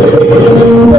Every time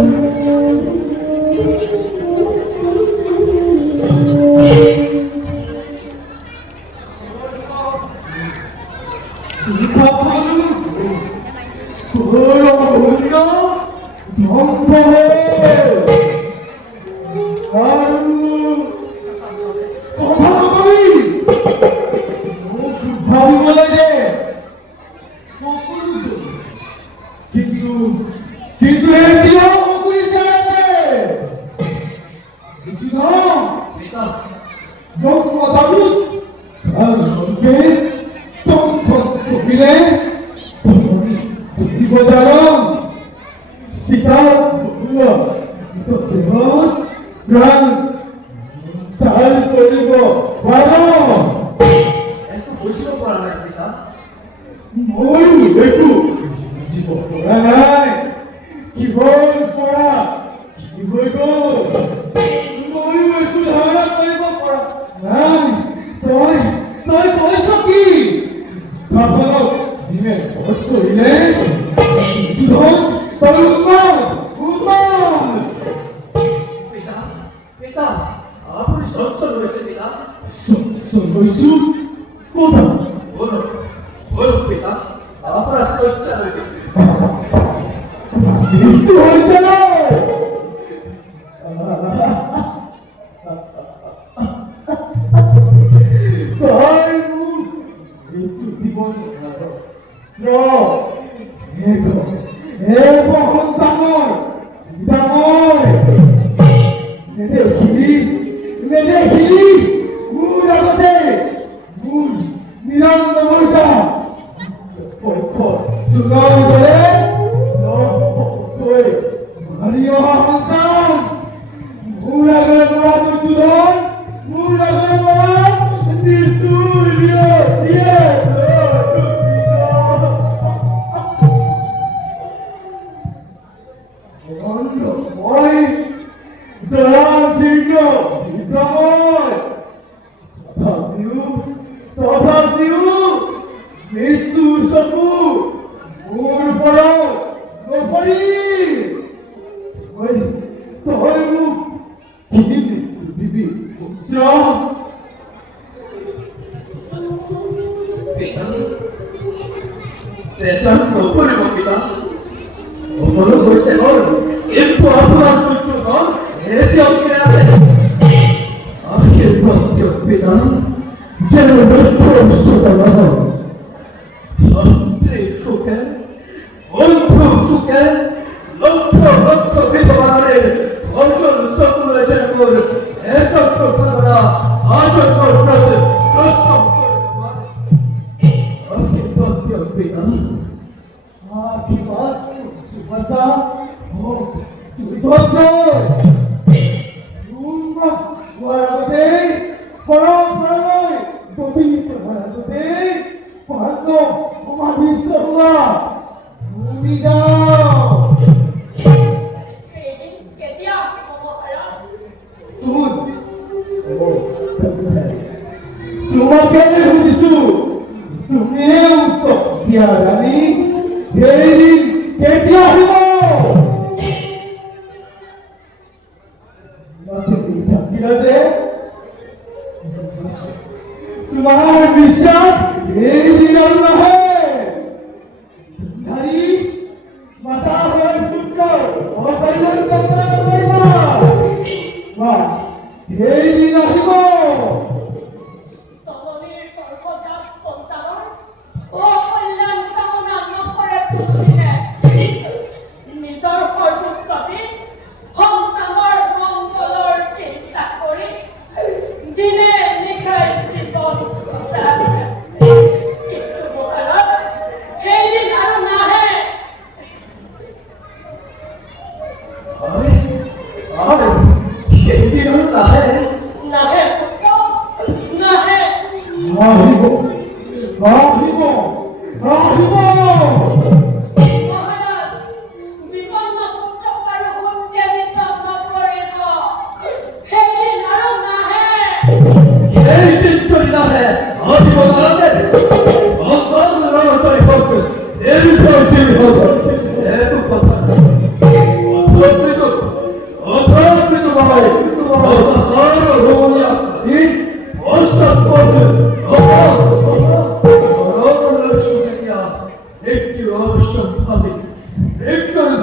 you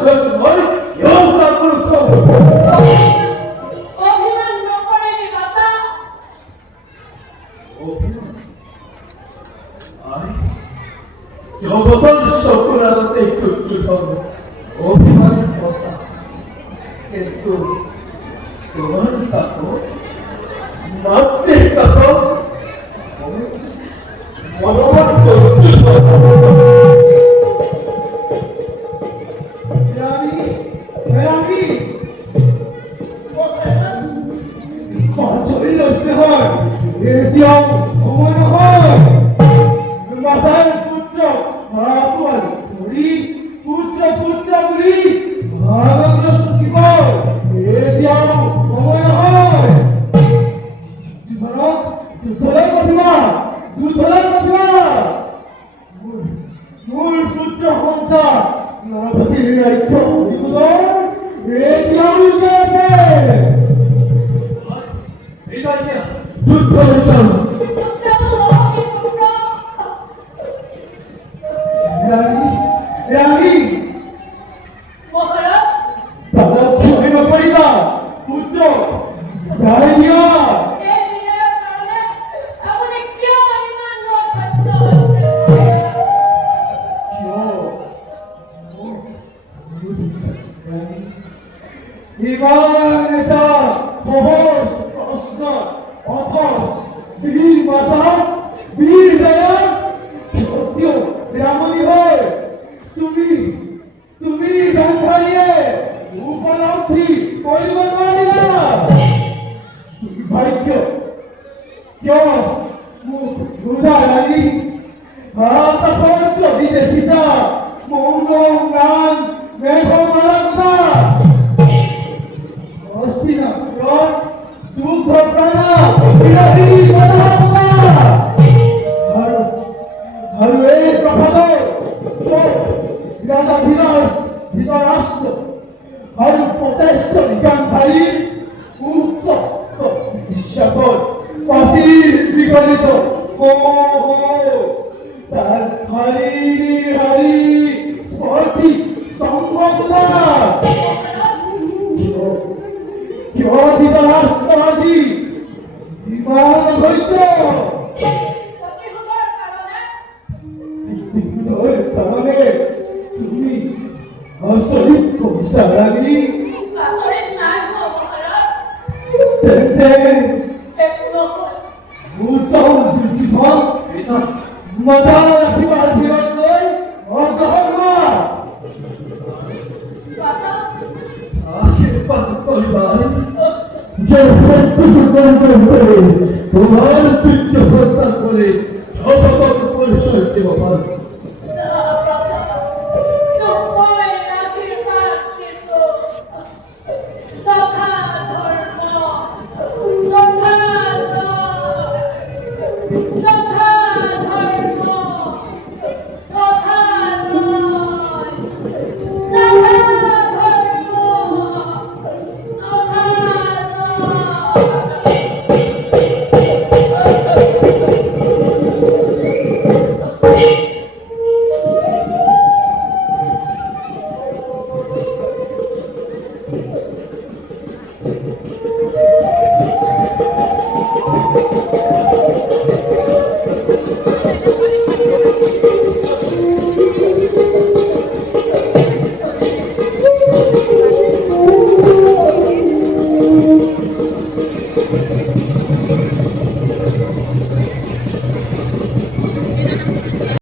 নয় ইহকা পুরুষম। অভিমান নকরেনি বাসা। অভিমান আয় জগতর সকল আলোতে উচ্চতম অভিমান বসা, কিন্তু তোমার কাকো মাতৃ কাকো মনোবল মোৰ পুত্ৰ সন্তান নৰপতিৰ ৰাজ্য অধিপতৰ এতিয়াও লুকাই আছে। যুদ্ধ অনুষ্ঠান রানী মহারাজ তারা ভয় নকৰিবা, পুত্ৰ দাই দিয়া। এই বিনয়ের কারণে আপনি কিয় ইমান নধৈৰ্য হৈছে? ইমান এটা সহজ প্ৰশ্ন অথচ বীৰ মাতা বীৰ দয়া সত্য ৰামণি হয় তুমি গান্ধাৰীয়ে উপলব্ধি কৰিব নোৱাৰিলা। তুমি ভাগ্য কিয় মোক ৰুদা ৰাণী আকাশত যদি দেখিছা মৌন গান মেঘমালা কথা হস্তিনাপুৰৰ দুগ্ধ প্ৰাণা বিৰহী কথা আৰু এই প্ৰভাতৰ ৰাজা বিৰাজ ধৃতৰাষ্ট্ৰ আৰু প্ৰতেশ্বৰ গান্ধাৰীৰ উত্তপ্ত বিশ্বাসত প্ৰাচীৰ বিগলিত তার হারি হারি স্মৃতি সম্ভাবনা কিয় ধৃতৰাষ্ট্ৰ আজি ইমান ধৈৰ্য? প্ৰতিশোধৰ কাৰণে তুমি আচৰিত কৰিছা ৰাণী। আচৰিত নাই হোৱা মহাৰাজ, তেন্তে একো নহয়। উত্তম দুৰ্যোধন মাতা আশীৰ্বাদ লৈ অগ্ৰসৰ হোৱা। বাসা আশীর্বাদ করিবার যে সত্যকে বন্ধন করে তোমার চিত্ত হত্যা করে সভাপতি পরিচয় দেব পারে।